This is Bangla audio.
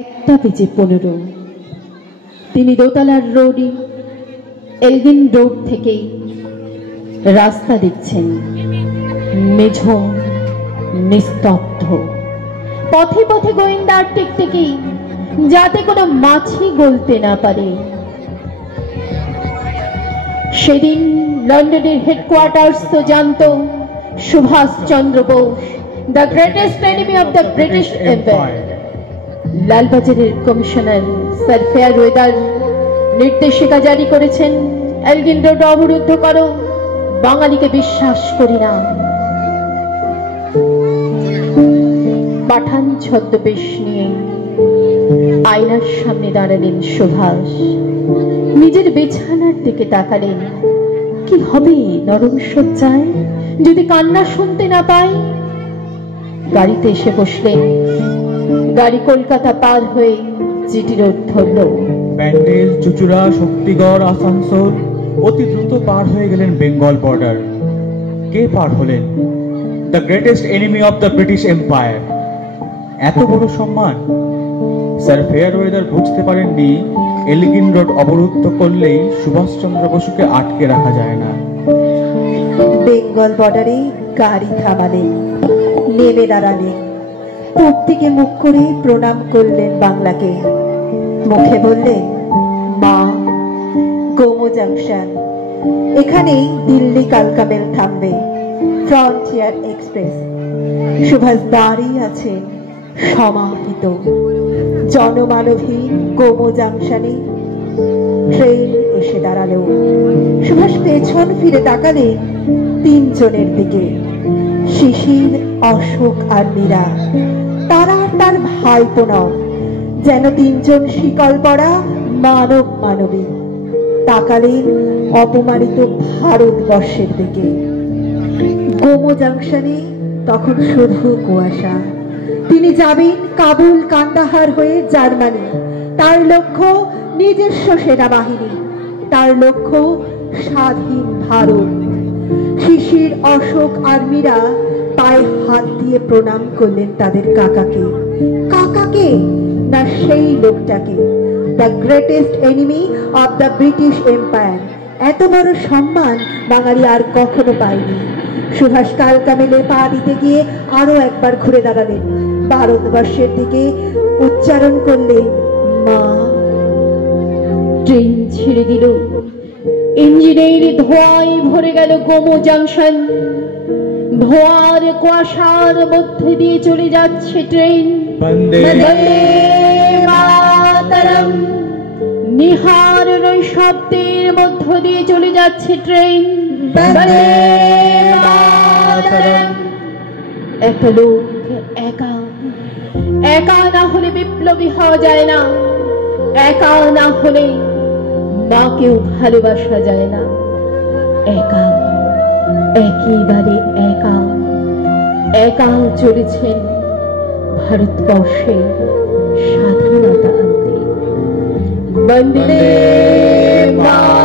একটা বেজে 15 তিনি দোতলার রোডে এলগিন রোড থেকে রাস্তা দেখছেন, নিঝুম নিস্তব্ধ। পথে পথে গোয়েন্দার টিকটিকি, যাতে কোনো মাছি গলতে না পারে। সেদিন লন্ডনের হেডকোয়ার্টার্স তো জানত Subhash Chandra Bose, the greatest enemy of the British empire. লালবাজারের কমিশনার স্যার ফেয়ারওয়েদার নির্দেশিকা জারি করেছেন, এলগিন রোড অবরুদ্ধ করো, বাঙালিকে বিশ্বাস করি না। পাঠান ছদ্মবেশ নিয়ে আয়নার সামনে দাঁড়ালেন সুভাষ। নিজের বিছানার দিকে তাকালেন, কি হবে নরম শয্যায় যদি কান্না শুনতে না পাই। গাড়িতে এসে বসলেন। গাড়ি কলকাতা পার হয়ে জিটি রোড ধরল। ব্যান্ডেল, চুচুড়া, শক্তিগড়, আসানসোল অতি দ্রুত পার হয়ে গেলেন বেঙ্গল বর্ডার। কে পার হলেন? The greatest enemy of the British Empire. এত বড় সম্মান! স্যার ফেয়ারওয়েদার বুঝতে পারেননি এলগিন রোড অবরুদ্ধ করলেই সুভাষচন্দ্র বসুকে আটকে রাখা যায় না। বেঙ্গল বর্ডারে গাড়ি থামালেন, নেমে দাঁড়ালেন, পূব দিকে মুখ করে প্রণাম করলেন বাংলাকে। মুখে বললেন, মা, গোমো জাংশন, এখানেই দিল্লি কালকা মেল থামবে, ফ্রন্টিয়ার এক্সপ্রেস। সুভাষ দাঁড়িয়ে আছে সমাহিত। জনমানবহীন গোমো জাংশনে ট্রেন এসে দাঁড়ালো। সুভাষ পেছন ফিরে তাকালেন তিনজনের দিকে, শিশির, অশোক আর মীরা। তারা তার ভাইপো নন, যেন তিনজন শিকল পড়া মানব মানবী। তাকালেন অপমানিত ভারতবর্ষের দিকে। গোমো জাংশনে তখন শুধু কুয়াশা। তিনি যাবেন কাবুল, কান্দাহার হয়ে জার্মানি। তার লক্ষ্য নিজস্ব সেনাবাহিনী, তার লক্ষ্য স্বাধীন ভারত। শিশির, অশোক আর মীরা পায়ে হাত দিয়ে প্রণাম করলেন তাদের কাকাকে। কাকাকে না সেই লোকটাকে, the greatest enemy of the British Empire. এত বড় সম্মান বাঙালি আর কখনো পায়নি। সুভাষ কালকা মেলে পা দিতে গিয়ে আরো একবার ঘুরে দাঁড়ালেন, ভারতবর্ষের দিকে উচ্চারণ করলেন, মা। ট্রেন ছেড়ে দিল। ইঞ্জিনের ধোঁয়ায় ভরে গেল গোমো জাংশন। ধোঁয়ার কুয়াশার মধ্যে দিয়ে চলে যাচ্ছে ট্রেন। বন্দে মাতরম। নিহার শব্দের মধ্য দিয়ে চলে যাচ্ছে ট্রেন। বন্দে মাতরম। একটা লোক একা, একা না হলে বিপ্লবী হওয়া যায় না, একা না হলে মাকেও ভালোবাসা যায় না। একা, একেবারে একা, একা চলেছেন ভারতবর্ষে স্বাধীনতা আনতে। বন্দে মাতরম।